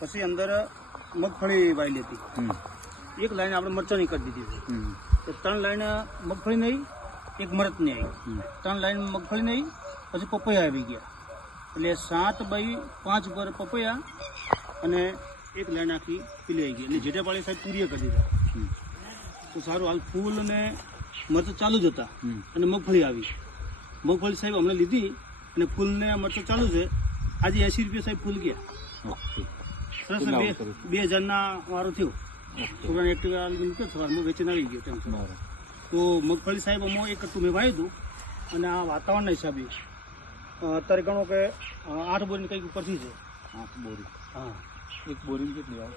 પછી અંદર મગફળી વાયેલી હતી, એક લાઈન આપણે મરચાંની કરી દીધી છે, તો 3 લાઈન મગફળી નહીં, એક મરચની આવી, 3 લાઈન મગફળી નહીં, પછી પપૈયા આવી ગયા, એટલે 7x5 પર પપૈયા અને એક લાઈન આખી પીલી આવી ગઈ, એટલે જેઠાપાળી સાહેબ પૂરીએ કરી દીધા. તો સારું, હાલ ફૂલ અને મરચાં ચાલુ જ હતા અને મગફળી આવી. મગફળી સાહેબ હમણાં લીધી અને ફૂલને મરચાં ચાલુ છે. આજે 80 રૂપિયા સાહેબ ફૂલ ગયા. સરસ, 2000 વારો થયો. છોકરાને એક્ટિવા મૂક્યો સવારમાં વેચીને આવી ગયો તેમ. તો મગફળી સાહેબ અમે એક કટ્ટું મેં વાવ્યું હતું અને આ વાતાવરણના હિસાબે અત્યારે ગણો કે 8 બોરીની કંઈક ઉપરથી છે. 8 બોરી? હા. એક બોરી કેટલી આવે?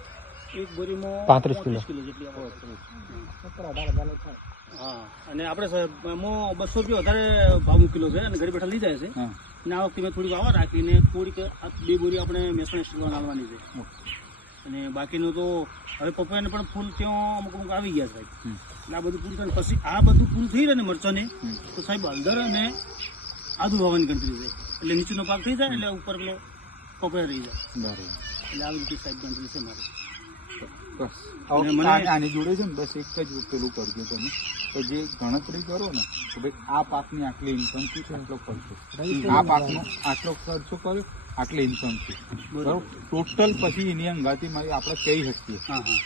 એક બોરીમાં 35 કિલો જેટલી આવે. હા, અને આપણે સાહેબ એમાં 200 રૂપિયા વધારે ભાવ મૂકેલો છે અને ઘરે બેઠા લઈ જાય છે. અને આ વખતે મેં થોડીક આવા રાખીને થોડીક 2 બોરી આપણે મહેસાણા સ્ટીલમાં નાખવાની છે. અને બાકીનું તો હવે પપૈયાને પણ ફૂલ ત્યાં અમુક આવી ગયા સાહેબ. એટલે આ બધું પૂરું થાય પછી આ બધું પૂરું થઈ જાય ને મરચાંને, તો સાહેબ હળદર અને આદુ વાવવાની ગણતરી છે. એટલે નીચેનો પાક થઈ જાય એટલે ઉપર પેલો પપૈયા રહી જાય. બરાબર. એટલે આવી રીતે સાહેબ ગણતરી છે મારે. આની જોડે છે ને બસ એક જ પેલું કરજો તમે, તો જે ગણતરી કરો ને કે ભાઈ આ પાકની આટલી ઇન્કમ છે, આટલો ખર્ચો, આ પાકનો આટલો ખર્ચો કર્યો, આટલી ઇન્કમ છે, બરાબર. ટોટલ પછી એની અંગાથી મારી આપણે કહી શકીએ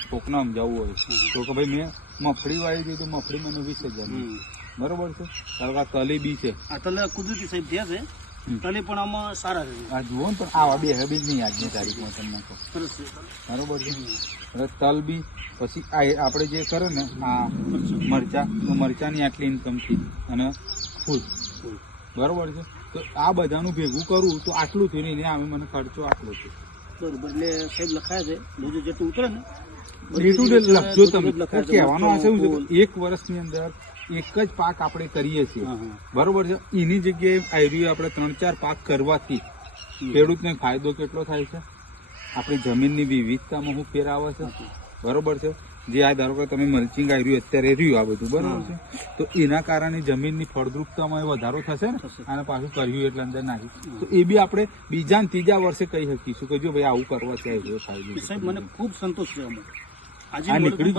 કોકને સમજાવવું હોય તો કે ભાઈ મેં મગફળી વાવી દીધી, મગફળી મને 20,000, બરોબર છે. ધારો કે તલી બી છે, આ તલે કુદરતી સાહેબ થયા છે, તલે પણ આમાં સારા છે. આ જુઓ ને, પણ આવા બે હવે જ નહીં આજની તારીખમાં તમને કહો, બરોબર છે. હવે તલ બી પછી આ આપણે જે કરે ને આ મરચા, તો મરચાની આટલી ઇન્કમ છે અને ફૂલ, બરોબર છે. તો આ બધાનું ભેગું કરું તો આટલું થયું નહીં, આવે મને ખર્ચો આટલો છે, બરોબર. એટલે સાહેબ લખાય છે બીજું જેટલું ઉતરે ને એટલું લખજો તમે. કહેવાનો આ શું છે, 1 વર્ષની અંદર એક જ પાક આપણે કરીએ છીએ, બરોબર છે. એની જગ્યાએ આયરી આપણે 3-4 પાક કરવાથી ખેડૂતને ફાયદો કેટલો થાય છે, આપણી જમીનની વિવિધતામાં શું ફેર આવે છે, બરોબર છે. જે આ ધારો કે તમે મલ્ચિંગ આવ્યું અત્યારે રહ્યું આ બધું, બરોબર છે, તો એના કારણે જમીનની ફળદ્રુપતામાં વધારો થશે ને, અને પાછું કર્યું એટલે અંદર નાખ્યું, તો એ બી આપણે બીજા ને ત્રીજા વર્ષે કહી શકીશું કે જો ભાઈ આવું કરવા છે. સાહેબ મને ખૂબ સંતોષ છે. આ નીકળી